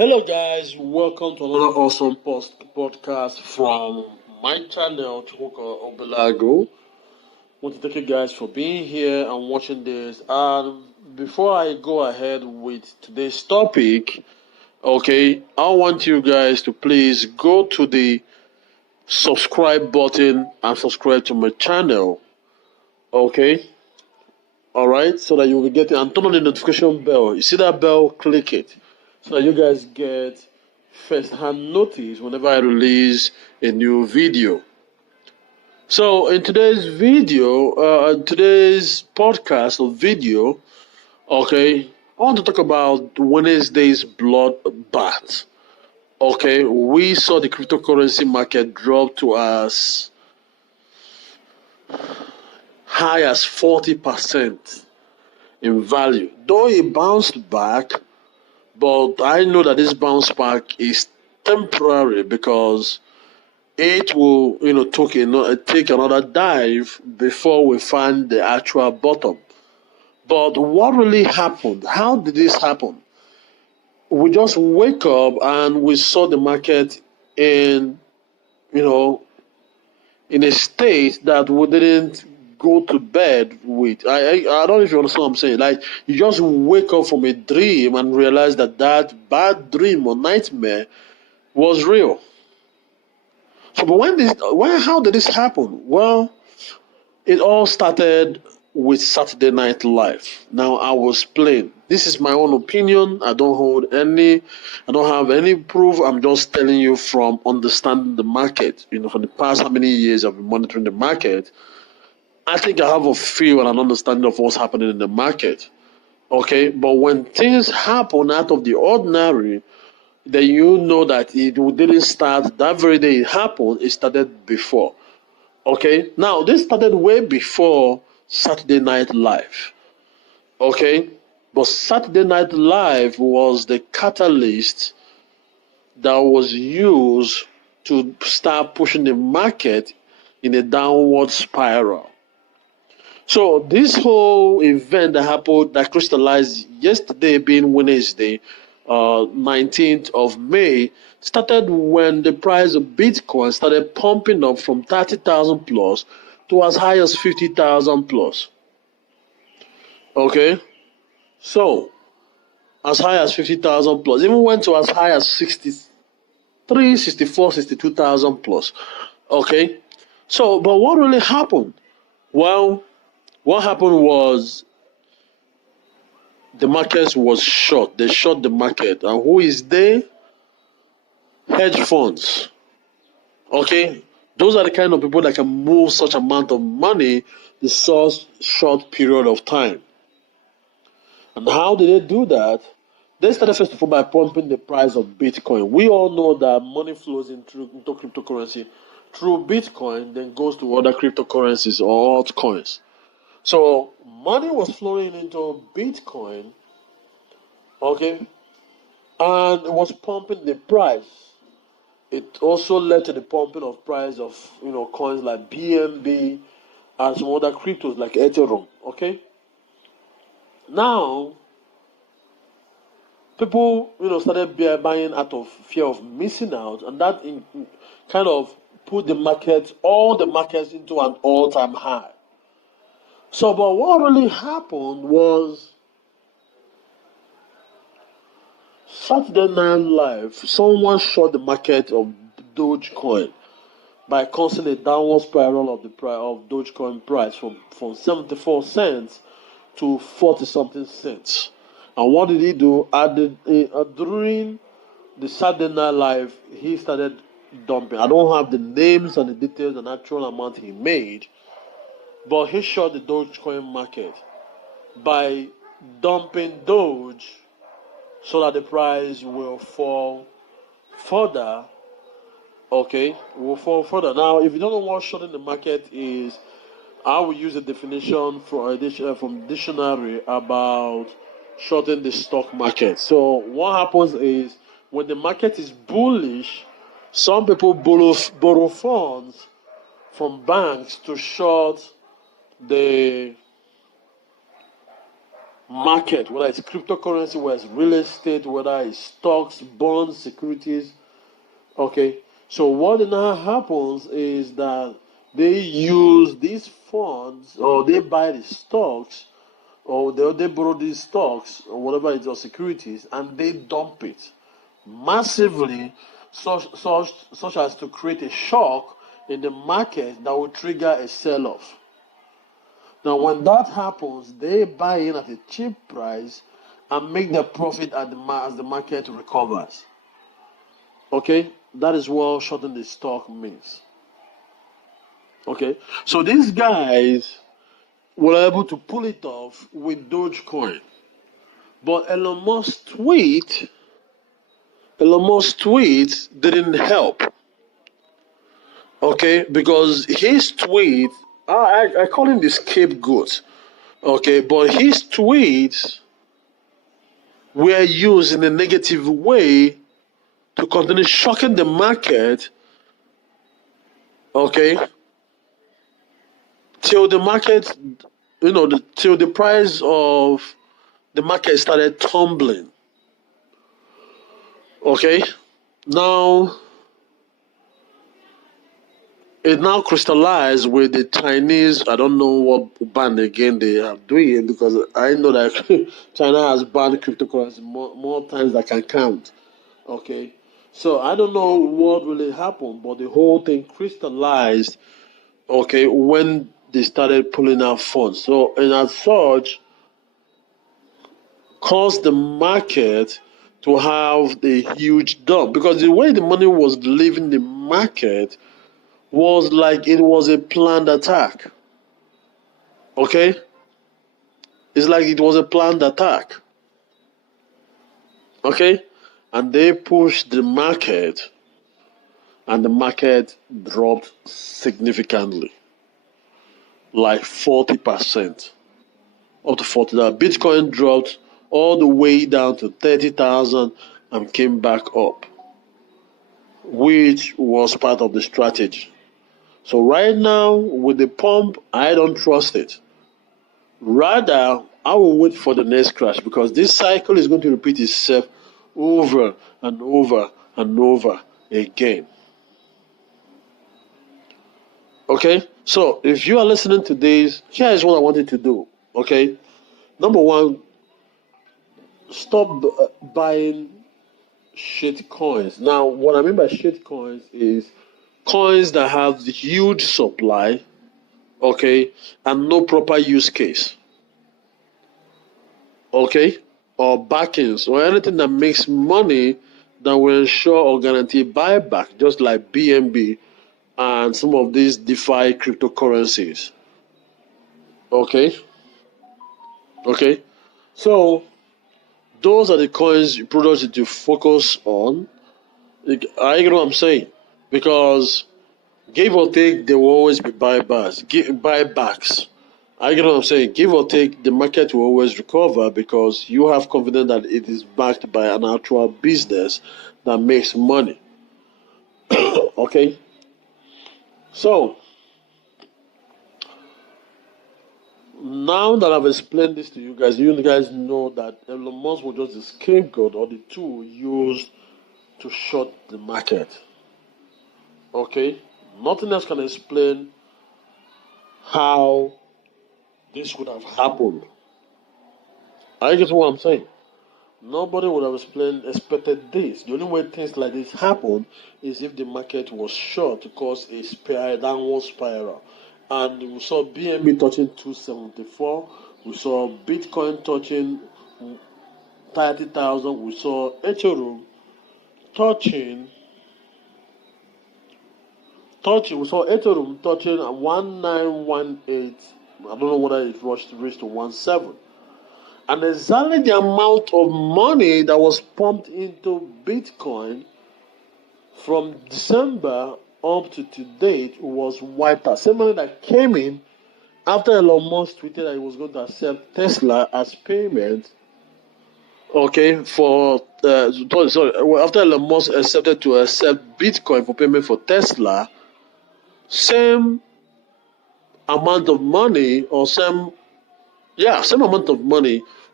Hello, guys. Welcome to another awesome podcast from my channel, Chukwuka Obelago. Want to thank you guys for being here and watching this. And before I go ahead with today's topic, okay, I want you guys to please go to the subscribe button and subscribe to my channel, okay? All right, so that you will get it and turn on the notification bell. You see that bell? Click it so that you guys get first-hand notice whenever I release a new video. So in today's video, today's podcast or video, okay, I want to talk about Wednesday's bloodbath. Okay, we saw the cryptocurrency market drop to as high as 40% in value. Though it bounced back, but I know that this bounce back is temporary because it will, take another dive before we find the actual bottom. But what really happened? How did this happen? We just wake up and we saw the market in, you know, in a state that we didn't go to bed with. I don't know if you understand what I'm saying. Like, you just wake up from a dream and realize that that bad dream or nightmare was real. So, but how did this happen? Well, it all started with Saturday Night Live. Now, I will explain. This is my own opinion. I don't have any proof. I'm just telling you from understanding the market. For the past how many years I've been monitoring the market, I think I have a feel and an understanding of what's happening in the market. Okay, but when things happen out of the ordinary, then you know that it didn't start that very day it happened, it started before. Okay, now this started way before Saturday Night Live. Okay, but Saturday Night Live was the catalyst that was used to start pushing the market in a downward spiral. So this whole event that happened, that crystallized yesterday being Wednesday, 19th of May, started when the price of Bitcoin started pumping up from 30,000 plus to as high as 50,000 plus. Okay, so as high as 50,000 plus, even went to as high as 63, 64, 62,000 plus. Okay, so but what really happened? Well, what happened was the market was short. They short the market. And who is they? Hedge funds. Okay? Those are the kind of people that can move such amount of money in such short period of time. And how did they do that? They started first of all by pumping the price of Bitcoin. We all know that money flows into cryptocurrency through Bitcoin, then goes to other cryptocurrencies or altcoins. So money was flowing into Bitcoin, okay, and it was pumping the price. It also led to the pumping of price of coins like BNB and some other cryptos like Ethereum. Okay. Now people started buying out of fear of missing out, and that kind of put all the markets into an all-time high. So, but what really happened was Saturday Night Live, someone short the market of Dogecoin by causing a downward spiral of the price of Dogecoin price from 74 cents to 40 something cents. And what did he do? During the Saturday Night Live, he started dumping. I don't have the names and the details and actual amount he made, but he short the Dogecoin market by dumping Doge so that the price will fall further. Okay, will fall further. Now, if you don't know what shorting the market is, I will use a definition from dictionary about shorting the stock market. So what happens is when the market is bullish, some people borrow funds from banks to short the market, whether it's cryptocurrency, whether it's real estate, whether it's stocks, bonds, securities. Okay, so what now happens is that they use these funds, or they buy the stocks, or they borrow these stocks or whatever it is, or securities, and they dump it massively, such as to create a shock in the market that will trigger a sell-off. Now, when that happens, they buy in at a cheap price and make their profit as the market recovers. Okay, that is what shorting the stock means. Okay, so these guys were able to pull it off with Dogecoin, but Elon Musk's tweet didn't help. Okay, because his tweet, I call him the scapegoat. Okay, but his tweets were used in a negative way to continue shocking the market. Okay, till the market, till the price of the market started tumbling. Okay, now it now crystallized with the Chinese. I don't know what ban again they are doing, because I know that China has banned cryptocurrency more times than I can count. Okay, so I don't know what really happened, but the whole thing crystallized. Okay, when they started pulling out funds, so and as such, caused the market to have a huge dump, because the way the money was leaving the market was like it was a planned attack. Okay? It's like it was a planned attack. Okay? And they pushed the market, and the market dropped significantly, like 40%, up to 40. Bitcoin dropped all the way down to 30,000 and came back up, which was part of the strategy. So right now, with the pump, I don't trust it. Rather, I will wait for the next crash, because this cycle is going to repeat itself over and over and over again. Okay? So if you are listening to this, here is what I want you to do. Okay? Number one, stop buying shit coins. Now, what I mean by shit coins is coins that have the huge supply, okay, and no proper use case, okay, or backings, or anything that makes money that will ensure or guarantee buyback, just like BNB and some of these DeFi cryptocurrencies. Okay, so those are the coins products that you focus on. I get what I'm saying, because give or take, there will always be buybacks. I get what I'm saying. Give or take, the market will always recover, because you have confidence that it is backed by an actual business that makes money. Okay? So, now that I've explained this to you guys know that Elon Musk was just the scapegoat, or the tool used to short the market. Okay? Nothing else can explain how this would have happened. I get what I'm saying. Nobody would have expected this. The only way things like this happen is if the market was short to cause a downward spiral. And we saw BNB touching 274. We saw Bitcoin touching 30,000. We saw Ethereum touching. We saw Ethereum touching 1918. I don't know whether it reached to 17. And exactly the amount of money that was pumped into Bitcoin from December up to date was wiped out. Same money that came in after Elon Musk tweeted that he was going to accept Tesla as payment. Okay, after Elon Musk accepted to accept Bitcoin for payment for Tesla, same amount of money, or same amount of money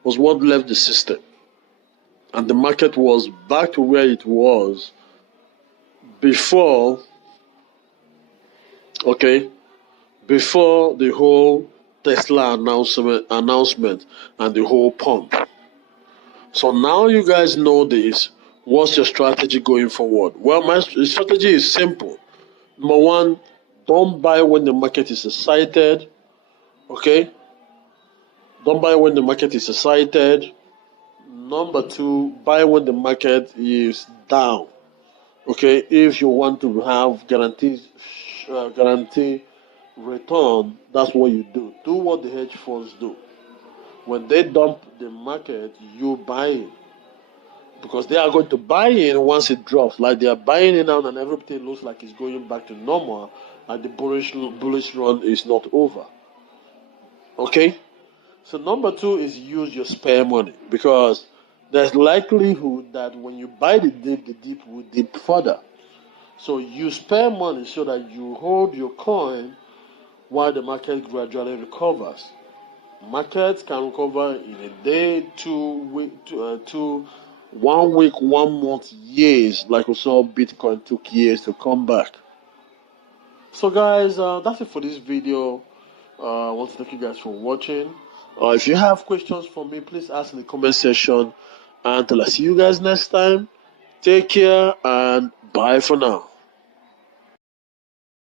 was what left the system. And the market was back to where it was before, okay, before the whole Tesla announcement and the whole pump. So now you guys know this. What's your strategy going forward? Well, my strategy is simple. Number one, don't buy when the market is excited. Okay? Don't buy when the market is excited. Number two, buy when the market is down. Okay? If you want to have guarantee return, that's what you do. Do what the hedge funds do. When they dump the market, you buy in. Because they are going to buy in once it drops. Like they are buying in now and everything looks like it's going back to normal and the bullish run is not over. Okay? So number two is use your spare money, because there's likelihood that when you buy the dip will dip further. So you spare money so that you hold your coin while the market gradually recovers. Markets can recover in a day, 1 week, 1 month, years. Like we saw, Bitcoin took years to come back. So guys, that's it for this video. I want to thank you guys for watching. If you have questions for me, please ask in the comment section. Until I see you guys next time, take care and bye for now.